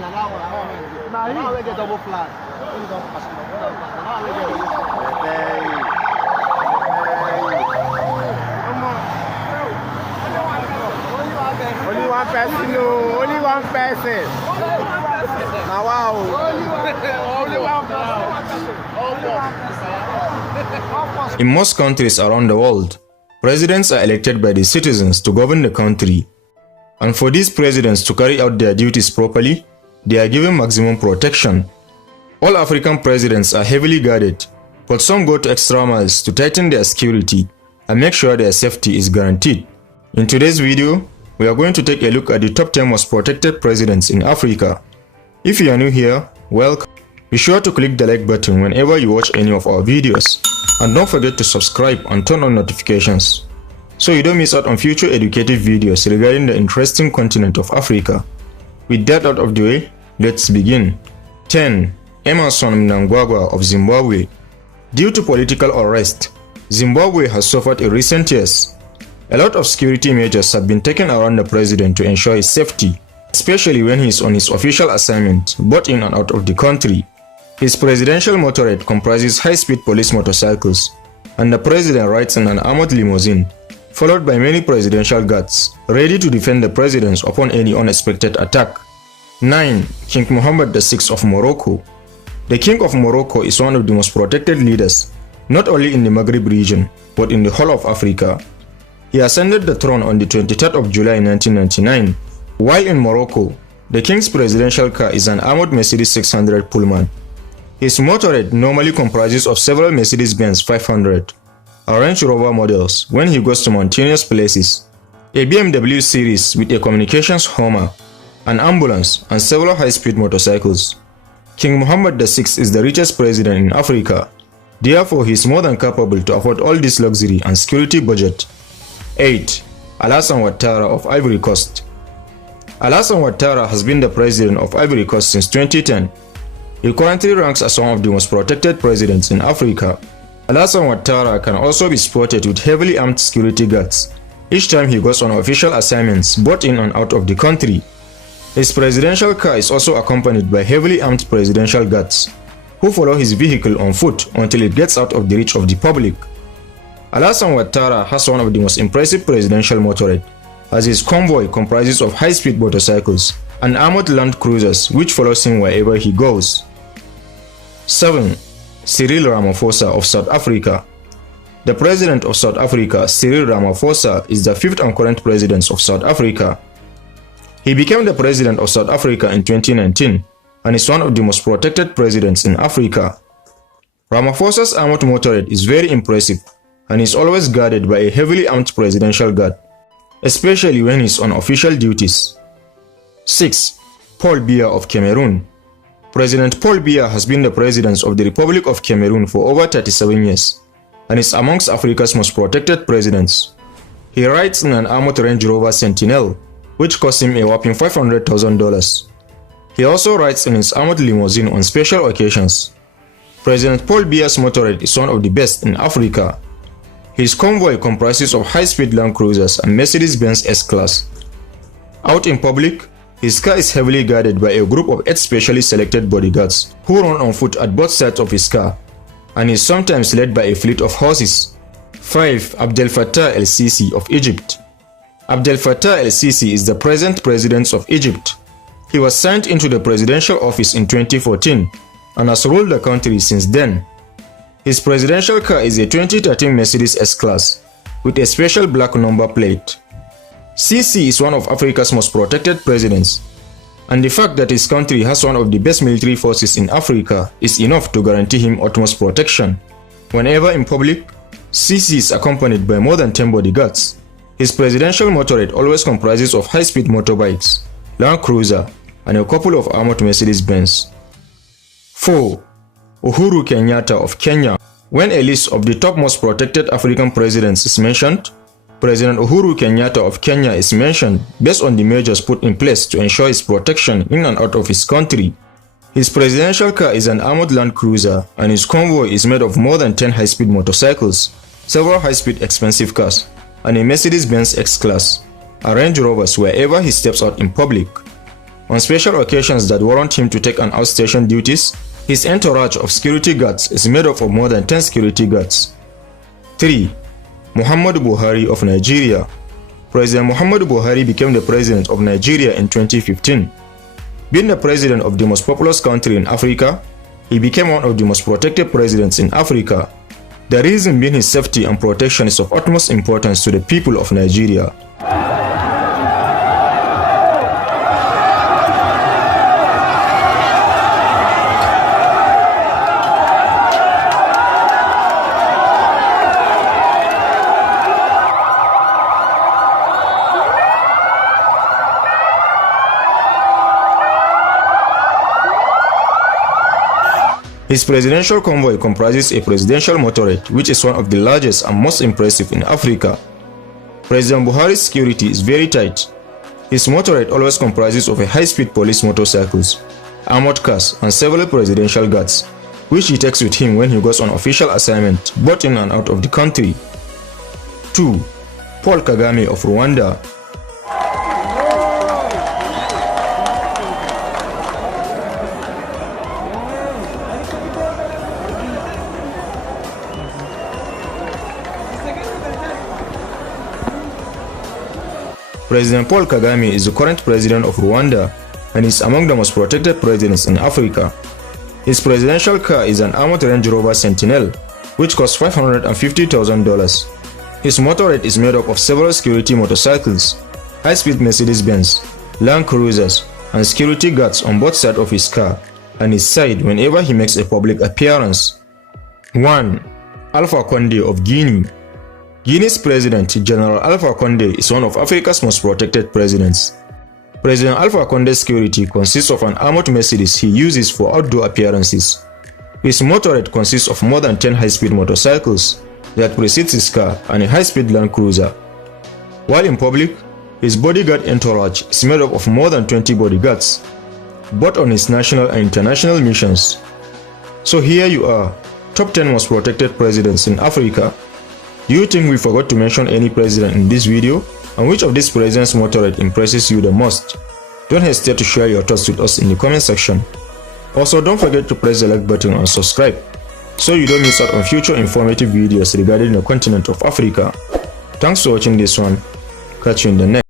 Now we get double flag. Only one person, no. Only one person. Now, wow. Only one person. In most countries around the world, presidents are elected by the citizens to govern the country. And for these presidents to carry out their duties properly, they are given maximum protection. All African presidents are heavily guarded, but some go to extra miles to tighten their security and make sure their safety is guaranteed. In today's video, we are going to take a look at the top 10 most protected presidents in Africa. If you are new here, welcome. Be sure to click the like button whenever you watch any of our videos. And don't forget to subscribe and turn on notifications, so you don't miss out on future educative videos regarding the interesting continent of Africa. With that out of the way, let's begin. 10. Emmerson Mnangagwa of Zimbabwe. Due to political unrest, Zimbabwe has suffered in recent years. A lot of security measures have been taken around the president to ensure his safety, especially when he is on his official assignment, both in and out of the country. His presidential motorcade comprises high-speed police motorcycles, and the president rides in an armored limousine, followed by many presidential guards, ready to defend the president upon any unexpected attack. 9. King Mohammed VI of Morocco. The King of Morocco is one of the most protected leaders, not only in the Maghreb region, but in the whole of Africa. He ascended the throne on the 23rd of July 1999. While in Morocco, the king's presidential car is an armored Mercedes 600 Pullman. His motorcade normally comprises of several Mercedes-Benz 500, a Range Rover models when he goes to mountainous places, a BMW series with a communications Hummer, an ambulance, and several high-speed motorcycles. King Mohammed VI is the richest president in Africa. Therefore, he is more than capable to afford all this luxury and security budget. 8. Alassane Ouattara of Ivory Coast. Alassane Ouattara has been the president of Ivory Coast since 2010. He currently ranks as one of the most protected presidents in Africa. Alassane Ouattara can also be spotted with heavily armed security guards each time he goes on official assignments both in and out of the country. His presidential car is also accompanied by heavily armed presidential guards who follow his vehicle on foot until it gets out of the reach of the public. Alassane Ouattara has one of the most impressive presidential motorcade, as his convoy comprises of high-speed motorcycles and armored land cruisers which follows him wherever he goes. 7. Cyril Ramaphosa of South Africa. The president of South Africa, Cyril Ramaphosa, is the 5th and current president of South Africa. He became the president of South Africa in 2019 and is one of the most protected presidents in Africa. Ramaphosa's armored motorcade is very impressive and is always guarded by a heavily armed presidential guard, especially when he is on official duties. 6. Paul Biya of Cameroon. President Paul Biya has been the president of the Republic of Cameroon for over 37 years and is amongst Africa's most protected presidents. He rides in an armored Range Rover Sentinel, which cost him a whopping $500,000. He also rides in his armored limousine on special occasions. President Paul Biya's motorcade is one of the best in Africa. His convoy comprises of high-speed Land Cruisers and Mercedes-Benz S-Class. Out in public, his car is heavily guarded by a group of 8 specially selected bodyguards who run on foot at both sides of his car, and is sometimes led by a fleet of horses. 5. Abdel Fattah El-Sisi of Egypt. Abdel Fattah El-Sisi is the present president of Egypt. He was signed into the presidential office in 2014 and has ruled the country since then. His presidential car is a 2013 Mercedes S-Class with a special black number plate. Sisi is one of Africa's most protected presidents, and the fact that his country has one of the best military forces in Africa is enough to guarantee him utmost protection. Whenever in public, Sisi is accompanied by more than 10 bodyguards. His presidential motorcade always comprises of high-speed motorbikes, Land Cruiser, and a couple of armored Mercedes-Benz. 4. Uhuru Kenyatta of Kenya. When a list of the top most protected African presidents is mentioned, President Uhuru Kenyatta of Kenya is mentioned based on the measures put in place to ensure his protection in and out of his country. His presidential car is an armored Land Cruiser, and his convoy is made of more than 10 high-speed motorcycles, several high-speed expensive cars, and a Mercedes-Benz X-Class, and Range Rovers wherever he steps out in public. On special occasions that warrant him to take on outstation duties, his entourage of security guards is made up of more than 10 security guards. 3. Muhammad Buhari of Nigeria. President Muhammad Buhari became the president of Nigeria in 2015. Being the president of the most populous country in Africa, he became one of the most protected presidents in Africa. The reason being his safety and protection is of utmost importance to the people of Nigeria. His presidential convoy comprises a presidential motorcade, which is one of the largest and most impressive in Africa. President Buhari's security is very tight. His motorcade always comprises of a high-speed police motorcycles, armored cars, and several presidential guards, which he takes with him when he goes on official assignment, both in and out of the country. 2. Paul Kagame of Rwanda. President Paul Kagame is the current president of Rwanda and is among the most protected presidents in Africa. His presidential car is an armored Range Rover Sentinel, which costs $550,000. His motorcade is made up of several security motorcycles, high-speed Mercedes-Benz, Land Cruisers, and security guards on both sides of his car and his side whenever he makes a public appearance. 1. Alpha Condé of Guinea. Guinea's president, General Alpha Condé, is one of Africa's most protected presidents. President Alpha Condé's security consists of an armored Mercedes he uses for outdoor appearances. His motorcade consists of more than 10 high-speed motorcycles that precedes his car and a high-speed Land Cruiser. While in public, his bodyguard entourage is made up of more than 20 bodyguards, both on his national and international missions. So here you are, top 10 most protected presidents in Africa. Do you think we forgot to mention any president in this video? And which of these presidents' motorcade impresses you the most? Don't hesitate to share your thoughts with us in the comment section. Also, don't forget to press the like button and subscribe so you don't miss out on future informative videos regarding the continent of Africa. Thanks for watching this one. Catch you in the next.